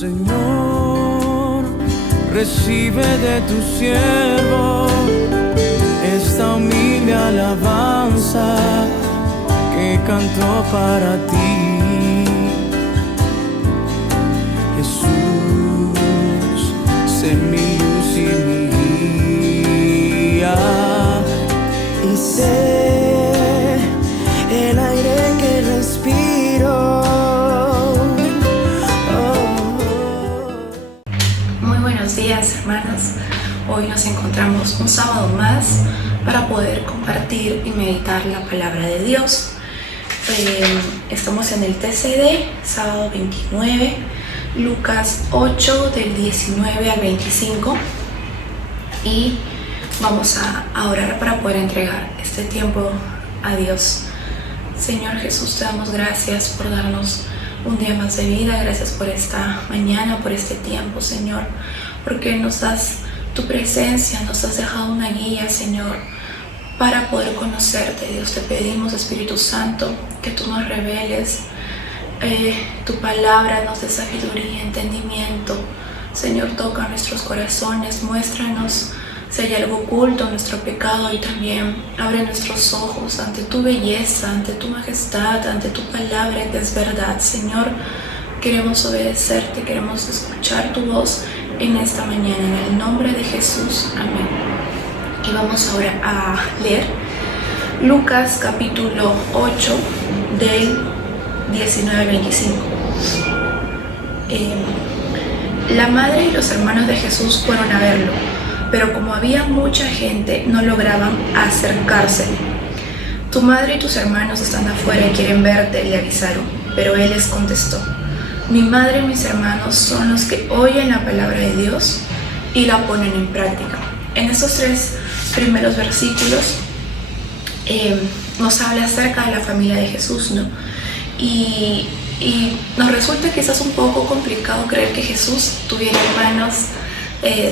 Señor, recibe de tu siervo esta humilde alabanza que canto para ti. Jesús, sé mi luz y mi guía, y sé el aire que respiro. Muy buenos días, hermanos. Hoy nos encontramos un sábado más para poder compartir y meditar la palabra de Dios. Estamos en el TCD, sábado 29, Lucas 8 del 19 al 25, y vamos a orar para poder entregar este tiempo a Dios. Señor Jesús, te damos gracias por darnos un día más de vida. Gracias por esta mañana, por este tiempo, Señor, porque nos das tu presencia, nos has dejado una guía, Señor, para poder conocerte. Dios, te pedimos, Espíritu Santo, que tú nos reveles tu palabra, nos dé sabiduría, entendimiento. Señor, toca nuestros corazones, muéstranos si hay algo oculto, nuestro pecado, y también abre nuestros ojos ante tu belleza, ante tu majestad, ante tu palabra que es verdad. Señor, queremos obedecerte, queremos escuchar tu voz en esta mañana, en el nombre de Jesús, amén. Y vamos ahora a leer Lucas capítulo 8 del 19 al 25. La madre y los hermanos de Jesús fueron a verlo, pero como había mucha gente, no lograban acercarse. Tu madre y tus hermanos están afuera y quieren verte, le avisaron. Pero él les contestó: mi madre y mis hermanos son los que oyen la palabra de Dios y la ponen en práctica. En estos tres primeros versículos nos habla acerca de la familia de Jesús, ¿no? Y nos resulta quizás un poco complicado creer que Jesús tuviera hermanos,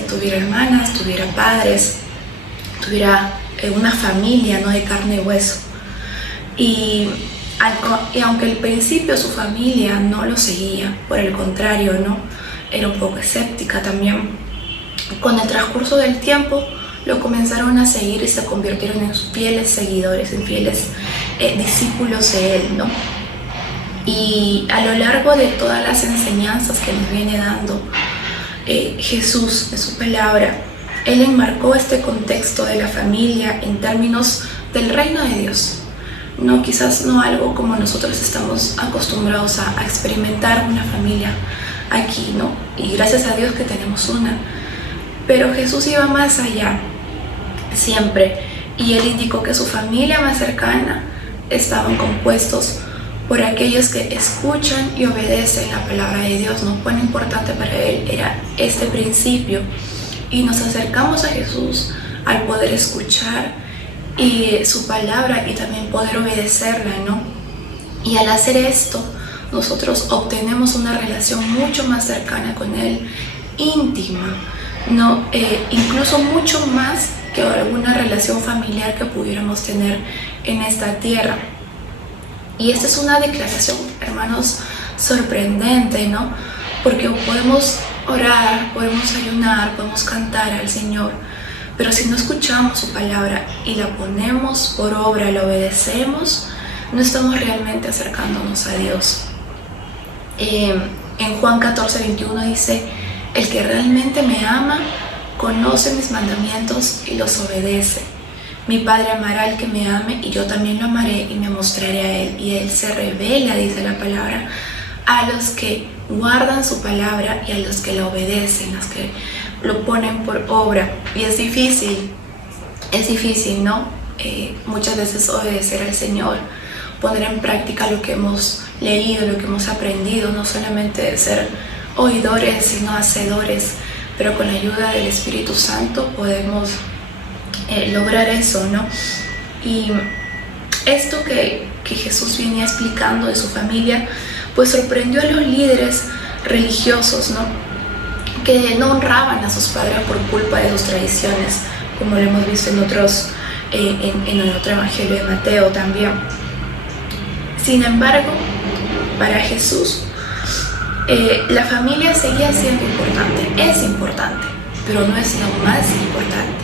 tuviera hermanas, tuviera padres, tuviera una familia, ¿no?, de carne y hueso. Y aunque al principio su familia no lo seguía, por el contrario, ¿no?, era un poco escéptica también, con el transcurso del tiempo lo comenzaron a seguir y se convirtieron en fieles seguidores, en fieles discípulos de él, ¿no? Y a lo largo de todas las enseñanzas que nos viene dando Jesús en su palabra, él enmarcó este contexto de la familia en términos del reino de Dios. No, quizás no algo como nosotros estamos acostumbrados a experimentar una familia aquí, ¿no? Y gracias a Dios que tenemos una. Pero Jesús iba más allá, siempre, y él indicó que su familia más cercana estaban compuestos por aquellos que escuchan y obedecen la palabra de Dios, ¿no? Cuán importante para él era este principio. Y nos acercamos a Jesús al poder escuchar su palabra y también poder obedecerla, ¿no? Y al hacer esto, nosotros obtenemos una relación mucho más cercana con él, íntima, ¿no? Incluso mucho más que alguna relación familiar que pudiéramos tener en esta tierra. Y esta es una declaración, hermanos, sorprendente, ¿no? Porque podemos orar, podemos ayunar, podemos cantar al Señor, pero si no escuchamos su palabra y la ponemos por obra, la obedecemos, no estamos realmente acercándonos a Dios. En Juan 14:21 dice: el que realmente me ama conoce mis mandamientos y los obedece. Mi Padre amará al que me ame y yo también lo amaré y me mostraré a él. Y él se revela, dice la palabra, a los que guardan su palabra y a los que la obedecen, los que lo ponen por obra. Y es difícil, ¿no? Muchas veces obedecer al Señor, poner en práctica lo que hemos leído, lo que hemos aprendido, no solamente ser oidores, sino hacedores. Pero con la ayuda del Espíritu Santo podemos lograr eso, ¿no? Y esto que Jesús venía explicando de su familia, pues sorprendió a los líderes religiosos, ¿no?, que no honraban a sus padres por culpa de sus tradiciones, como lo hemos visto en el otro evangelio de Mateo también. Sin embargo, para Jesús, La familia seguía siendo importante, es importante, pero no es lo más importante.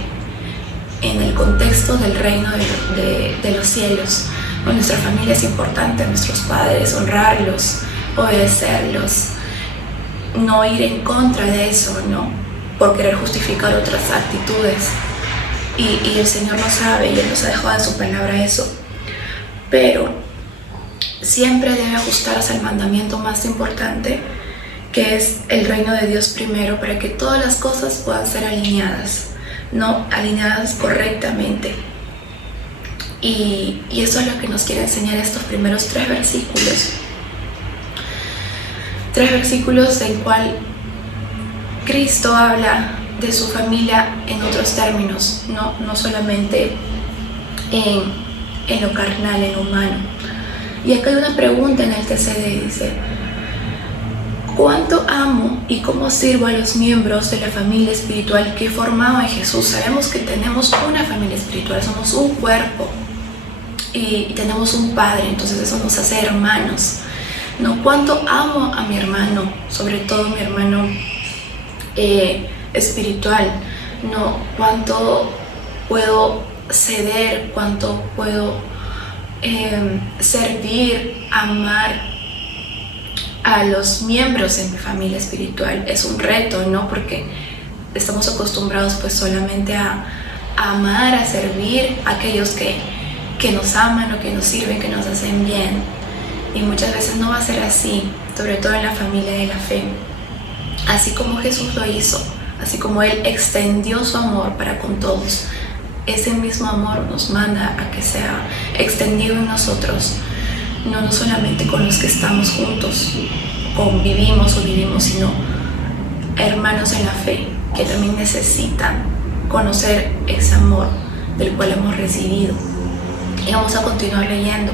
En el contexto del reino de los cielos, nuestra familia es importante, nuestros padres, honrarlos, obedecerlos, no ir en contra de eso, ¿no? Por querer justificar otras actitudes. Y el Señor lo sabe y Él nos ha dejado en su palabra eso. Pero siempre debe ajustarse al mandamiento más importante, que es el reino de Dios primero, para que todas las cosas puedan ser alineadas, ¿no? Alineadas correctamente. Y eso es lo que nos quiere enseñar estos primeros 3 versículos. 3 versículos en cual Cristo habla de su familia en otros términos, no solamente en lo carnal, en lo humano. Y acá hay una pregunta en el TCD, dice: ¿cuánto amo y cómo sirvo a los miembros de la familia espiritual que he formado en Jesús? Sabemos que tenemos una familia espiritual, somos un cuerpo y tenemos un Padre, entonces eso nos hace hermanos, ¿no? ¿Cuánto amo a mi hermano, sobre todo mi hermano espiritual, ¿no? ¿Cuánto puedo ceder? ¿Cuánto puedo servir, amar a los miembros de mi familia espiritual? Es un reto, ¿no? Porque estamos acostumbrados pues solamente a amar, a servir a aquellos que nos aman o que nos sirven, que nos hacen bien. Y muchas veces no va a ser así, sobre todo en la familia de la fe. Así como Jesús lo hizo, así como Él extendió su amor para con todos, ese mismo amor nos manda a que sea extendido en nosotros, no solamente con los que estamos juntos, convivimos o vivimos, sino hermanos en la fe que también necesitan conocer ese amor del cual hemos recibido. Y vamos a continuar leyendo.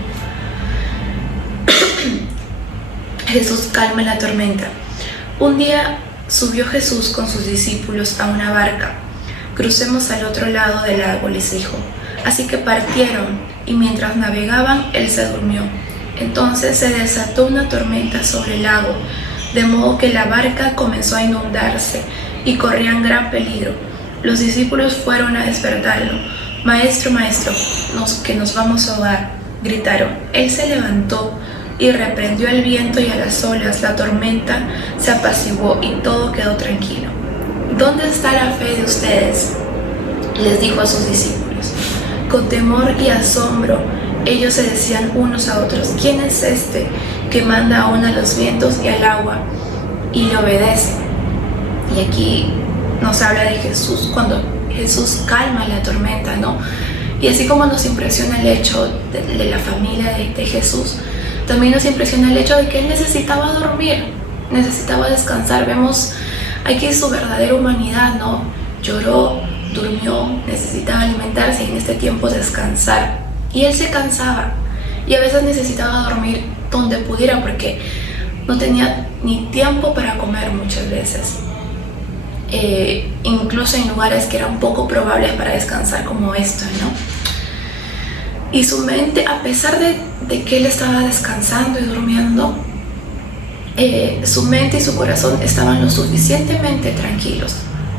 Jesús calma la tormenta. Un día subió Jesús con sus discípulos a una barca. Crucemos al otro lado del lago, les dijo. Así que partieron, y mientras navegaban, él se durmió. Entonces se desató una tormenta sobre el lago, de modo que la barca comenzó a inundarse y corrían gran peligro. Los discípulos fueron a despertarlo. Maestro, maestro, que nos vamos a ahogar, gritaron. Él se levantó y reprendió al viento y a las olas. La tormenta se apaciguó y todo quedó tranquilo. ¿Dónde está la fe de ustedes?, les dijo a sus discípulos. Con temor y asombro, ellos se decían unos a otros: ¿quién es este que manda aún a los vientos y al agua y le obedece? Y aquí nos habla de Jesús, cuando Jesús calma la tormenta, ¿no? Y así como nos impresiona el hecho de la familia de Jesús, también nos impresiona el hecho de que Él necesitaba dormir, necesitaba descansar. Vemos aquí su verdadera humanidad, ¿no? Lloró, durmió, necesitaba alimentarse y en este tiempo descansar. Y Él se cansaba y a veces necesitaba dormir donde pudiera, porque no tenía ni tiempo para comer muchas veces. Incluso en lugares que eran poco probables para descansar como esto, ¿no? Y su mente, a pesar de que él estaba descansando y durmiendo, su mente y su corazón estaban lo suficientemente tranquilos,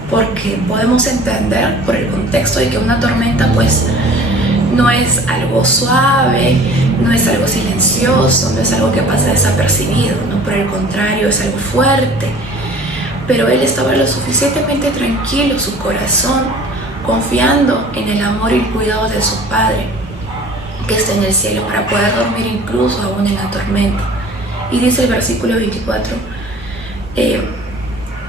porque podemos entender por el contexto de que una tormenta pues no es algo suave, no es algo silencioso, no es algo que pasa desapercibido, ¿no? Por el contrario, es algo fuerte. Pero él estaba lo suficientemente tranquilo, su corazón, confiando en el amor y el cuidado de su Padre, que está en el cielo, para poder dormir incluso aún en la tormenta. Y dice el versículo 24,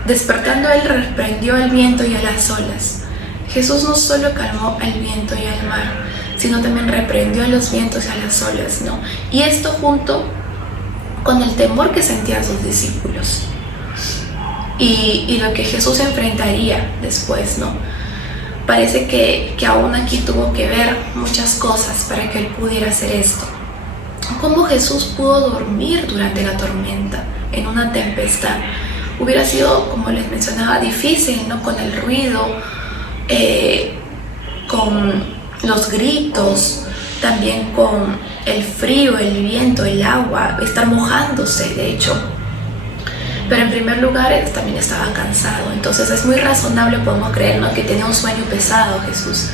despertando él reprendió al viento y a las olas. Jesús no solo calmó al viento y al mar, sino también reprendió a los vientos y a las olas, ¿no? Y esto junto con el temor que sentían sus discípulos y lo que Jesús enfrentaría después, ¿no? Parece que aún aquí tuvo que ver muchas cosas para que él pudiera hacer esto. ¿Cómo Jesús pudo dormir durante la tormenta, en una tempestad? Hubiera sido, como les mencionaba, difícil, ¿no? Con el ruido, con los gritos, también con el frío, el viento, el agua, estar mojándose, de hecho. Pero en primer lugar, él también estaba cansado. Entonces es muy razonable, podemos creer, ¿no?, que tenía un sueño pesado Jesús.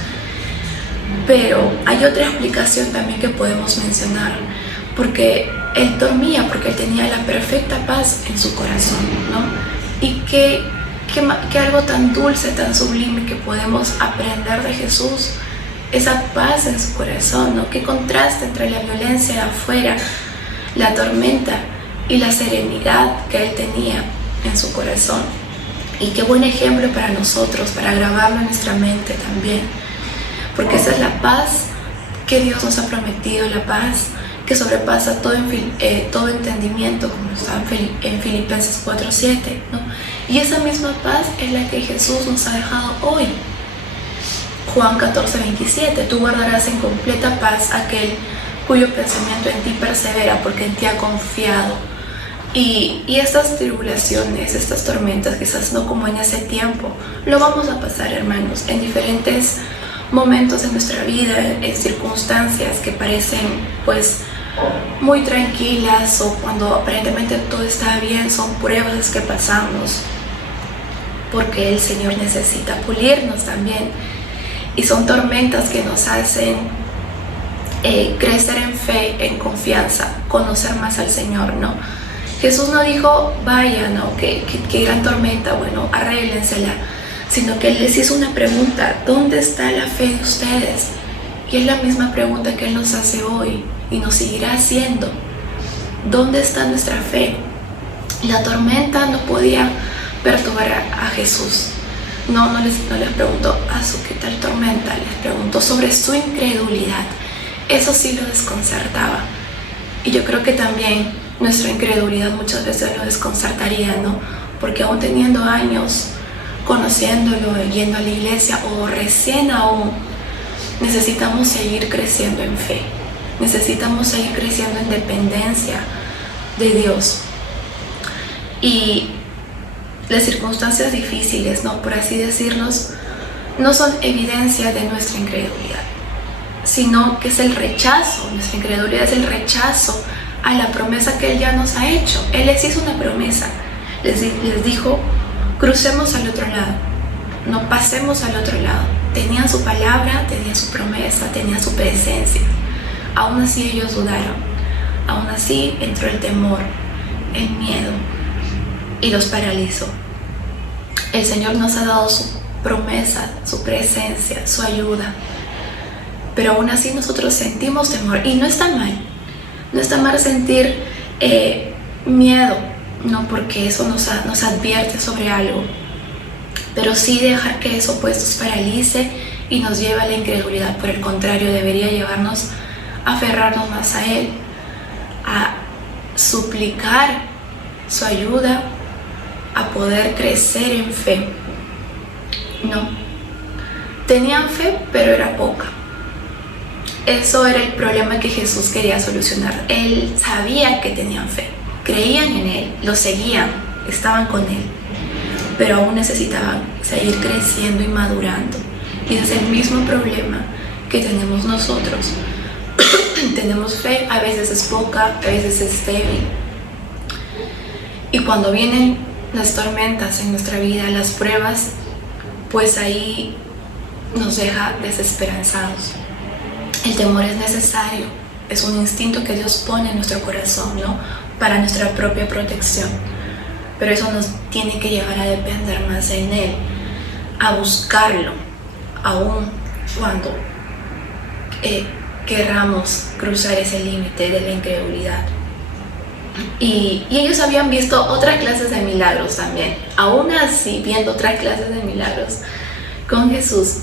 Pero hay otra explicación también que podemos mencionar, porque él dormía, porque él tenía la perfecta paz en su corazón, ¿no? Y que algo tan dulce, tan sublime que podemos aprender de Jesús, esa paz en su corazón, ¿no? Qué contraste entre la violencia de afuera, la tormenta y la serenidad que él tenía en su corazón. Y qué buen ejemplo para nosotros, para grabarlo en nuestra mente también, porque esa es la paz que Dios nos ha prometido, la paz que sobrepasa todo entendimiento, como está en Filipenses 4:7, ¿no? Y esa misma paz es la que Jesús nos ha dejado hoy. Juan 14:27, tú guardarás en completa paz aquel cuyo pensamiento en ti persevera, porque en ti ha confiado. Y estas tribulaciones, estas tormentas, quizás no como en ese tiempo, lo vamos a pasar, hermanos, en diferentes momentos en nuestra vida, en circunstancias que parecen pues muy tranquilas, o cuando aparentemente todo está bien, son pruebas que pasamos porque el Señor necesita pulirnos también, y son tormentas que nos hacen crecer en fe, en confianza, conocer más al Señor, ¿no? Jesús no dijo, vaya, ¿no?, que gran tormenta, bueno, arréglensela, sino que Él les hizo una pregunta: ¿dónde está la fe de ustedes? Y es la misma pregunta que Él nos hace hoy y nos seguirá haciendo. ¿Dónde está nuestra fe? La tormenta no podía perturbar a Jesús. No les preguntó, ¿qué tal tormenta? Les preguntó sobre su incredulidad. Eso sí lo desconcertaba. Y yo creo que también nuestra incredulidad muchas veces lo desconcertaría, ¿no? Porque aún teniendo años conociéndolo, yendo a la iglesia, o recién aún, necesitamos seguir creciendo en fe. Necesitamos seguir creciendo en dependencia de Dios. Y las circunstancias difíciles, ¿no?, por así decirlos, no son evidencia de nuestra incredulidad, sino que es el rechazo. Nuestra incredulidad es el rechazo a la promesa que Él ya nos ha hecho. Él les hizo una promesa, les dijo, crucemos al otro lado, no pasemos al otro lado. Tenían su palabra, tenían su promesa, tenían su presencia. Aún así ellos dudaron, aún así entró el temor, el miedo, y los paralizó. El Señor nos ha dado su promesa, su presencia, su ayuda, pero aún así nosotros sentimos temor. Y no está mal, no está mal sentir miedo, no, porque eso nos advierte sobre algo, pero sí dejar que eso pues nos paralice y nos lleve a la incredulidad. Por el contrario, debería llevarnos a aferrarnos más a Él, a suplicar su ayuda, a poder crecer en fe. No, tenían fe, pero era poca. Eso era el problema que Jesús quería solucionar. Él sabía que tenían fe, creían en Él, lo seguían, estaban con Él, pero aún necesitaban seguir creciendo y madurando. Y ese es el mismo problema que tenemos nosotros. Tenemos fe, a veces es poca, a veces es débil. Y cuando vienen las tormentas en nuestra vida, las pruebas, pues ahí nos deja desesperanzados. El temor es necesario, es un instinto que Dios pone en nuestro corazón, ¿no?, para nuestra propia protección. Pero eso nos tiene que llevar a depender más en Él, a buscarlo, aun cuando querramos cruzar ese límite de la incredulidad. Y ellos habían visto otras clases de milagros también. Aún así, viendo otras clases de milagros con Jesús,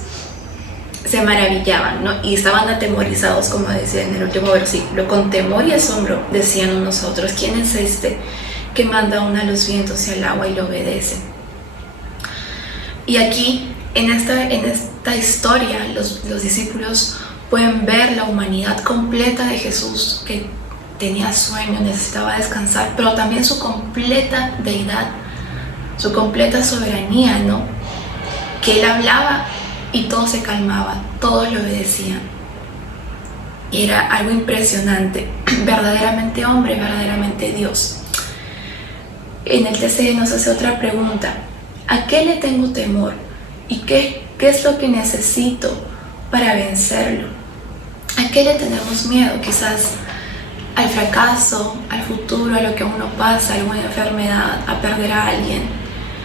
se maravillaban, ¿no? Y estaban atemorizados, como decía en el último versículo. Con temor y asombro decían unos a otros, ¿quién es este que manda aún a los vientos y al agua y lo obedece? Y aquí, en esta historia, los discípulos pueden ver la humanidad completa de Jesús, que tenía sueño, necesitaba descansar, pero también su completa deidad, su completa soberanía, ¿no? Que Él hablaba y todos se calmaban, todos le obedecían. Y era algo impresionante, verdaderamente hombre, verdaderamente Dios. En el TCE nos hace otra pregunta: ¿a qué le tengo temor? ¿Y qué es lo que necesito para vencerlo? ¿A qué le tenemos miedo? Quizás al fracaso, al futuro, a lo que uno pasa, a alguna enfermedad, a perder a alguien.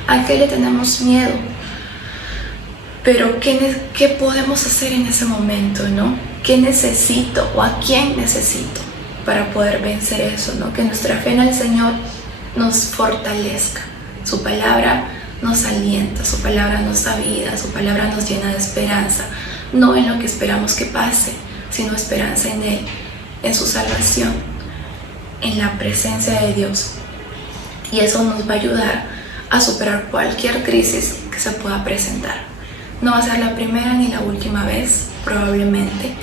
¿A qué le tenemos miedo? Pero ¿qué podemos hacer en ese momento, no? ¿Qué necesito o a quién necesito para poder vencer eso, no? Que nuestra fe en el Señor nos fortalezca. Su palabra nos alienta, su palabra nos da vida, su palabra nos llena de esperanza, no en lo que esperamos que pase, sino esperanza en Él, en su salvación, en la presencia de Dios. Y eso nos va a ayudar a superar cualquier crisis que se pueda presentar. No va a ser la primera ni la última vez, probablemente.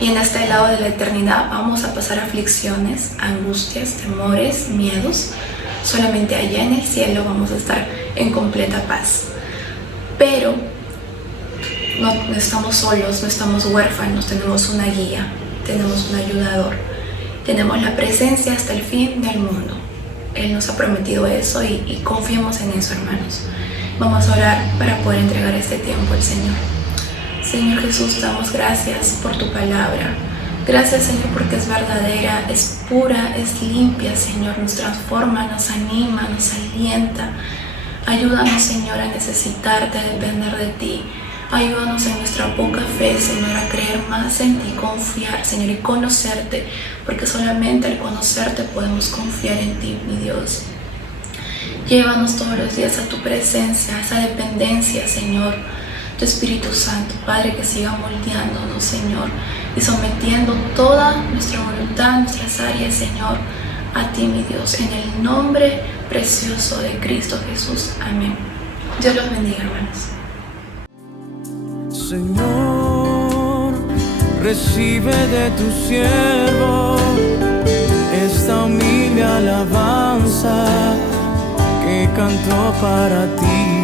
Y en este lado de la eternidad vamos a pasar aflicciones, angustias, temores, miedos. Solamente allá en el cielo vamos a estar en completa paz. Pero no estamos solos, no estamos huérfanos, tenemos una guía, tenemos un ayudador, tenemos la presencia hasta el fin del mundo. Él nos ha prometido eso y confiemos en eso, hermanos. Vamos a orar para poder entregar este tiempo al Señor. Señor Jesús, damos gracias por tu palabra. Gracias, Señor, porque es verdadera, es pura, es limpia, Señor. Nos transforma, nos anima, nos alienta. Ayúdanos, Señor, a necesitarte, a depender de ti. Ayúdanos en nuestra poca fe, Señor, a creer más en ti, confiar, Señor, y conocerte, porque solamente al conocerte podemos confiar en ti, mi Dios. Llévanos todos los días a tu presencia, a esa dependencia, Señor. Tu Espíritu Santo, Padre, que siga moldeándonos, Señor, y sometiendo toda nuestra voluntad, nuestras áreas, Señor, a ti, mi Dios, en el nombre precioso de Cristo Jesús. Amén. Dios los bendiga, hermanos. Señor, recibe de tu siervo esta humilde alabanza que cantó para ti.